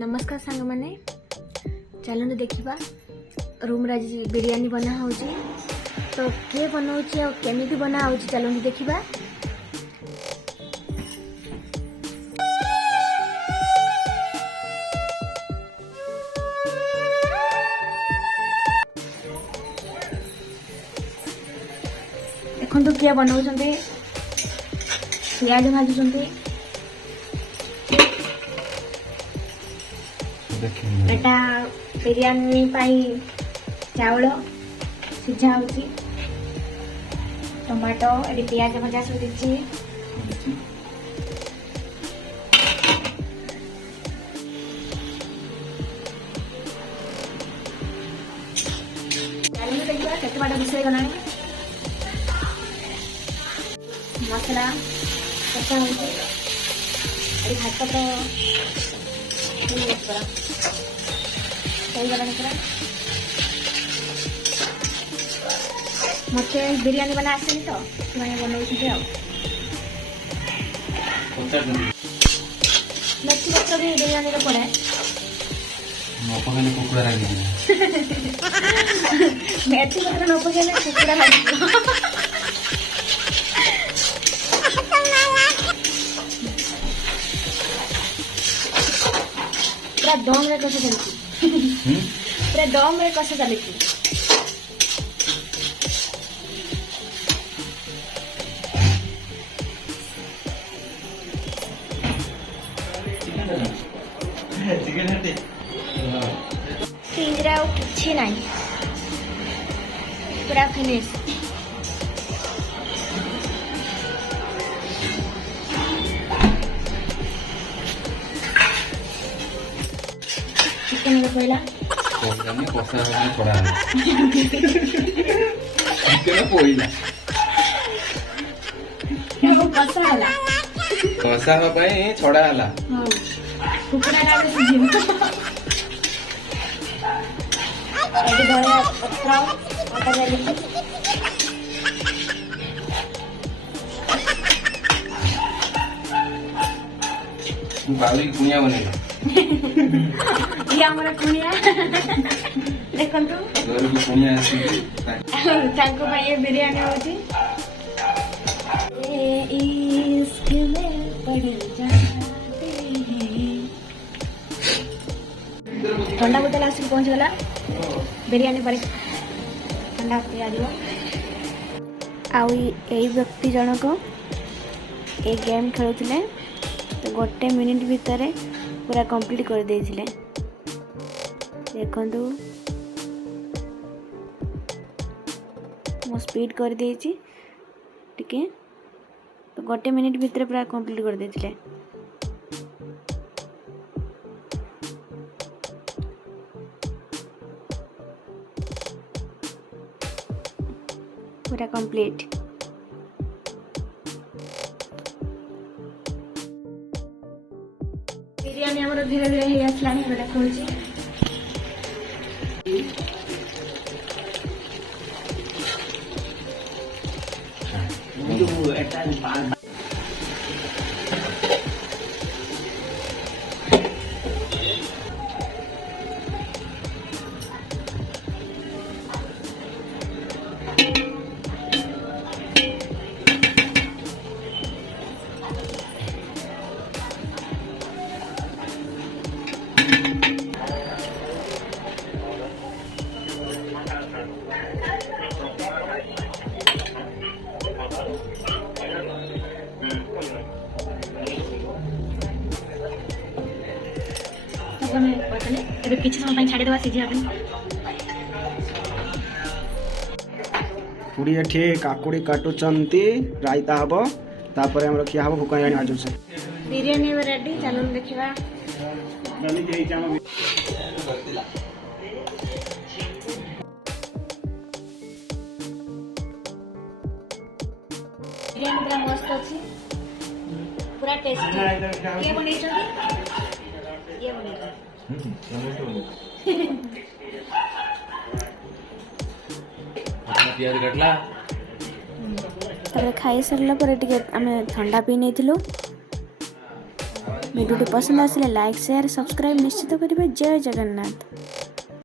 नमस्कार सांग मैंने चलते देखा रूम रे आज बिरयानी बना हो तो किए बनाऊँ और केमी बना हो चलते देखा। देखो तो किए बनाऊँ पियाज भाजुंट एटा बिरयानी चावल सीझा हो टमाटो ये पियाज भजा सब देती देखा केत बाट मिसई गला मसला कच्चा हो भात तो मत बिरयानी बना आसेनी तो बनाऊ मेथी पत्र भी बिरयानी पड़े मेथी पत्र न पकड़े कुकुड़ा लगे पूरा दम रे कसे चलती पूरा दम रे कसे चलती फ्रिज रे किछि नाही पूरा फिनिश चिकन पहला कसा छड़ा है कुकुड़ा डाले सीझे पत्र आटा डाली बाली कुनिया बनेगा ये हमारा कुनिया देखो घर को कुनिया तांको भाई ये बिरयानी होती इश्क में पड़ जाते हैं। ठंडा बोतल आसिक पहुंच गला बिरयानी पर ठंडा पिया दियो आउ यही व्यक्ति जनक ए गेम खेलुले तो गोटे मिनिट भितर पूरा कंप्लीट कर देइछिले देखंतु मो स्पीड कर देइछि टिके तो गोटे मिनिट भितर पूरा कंप्लीट कर देइछिले पूरा कंप्लीट बिरयानी हमर धीरे धीरे हे आसलानी बेटा खोलछि जो एटा किसी समय छाड़ी देवा सीझे पूरी एठी काकुड़ी काटुचंती रायता हबो तापर हम रखिया हबो भुकायानी आजुस बिरयानी रेडी चलो देखिबा नली के जाम बिरयानी पूरा मस्त अछि पूरा टेस्टी ये बनै छथि ये बनै पियाज कटला खाई सारा पर आम ठंडा पी नहीं भिडियोटी पसंद आसिले लाइक शेयर सब्सक्राइब निश्चित करेंगे। जय जगन्नाथ।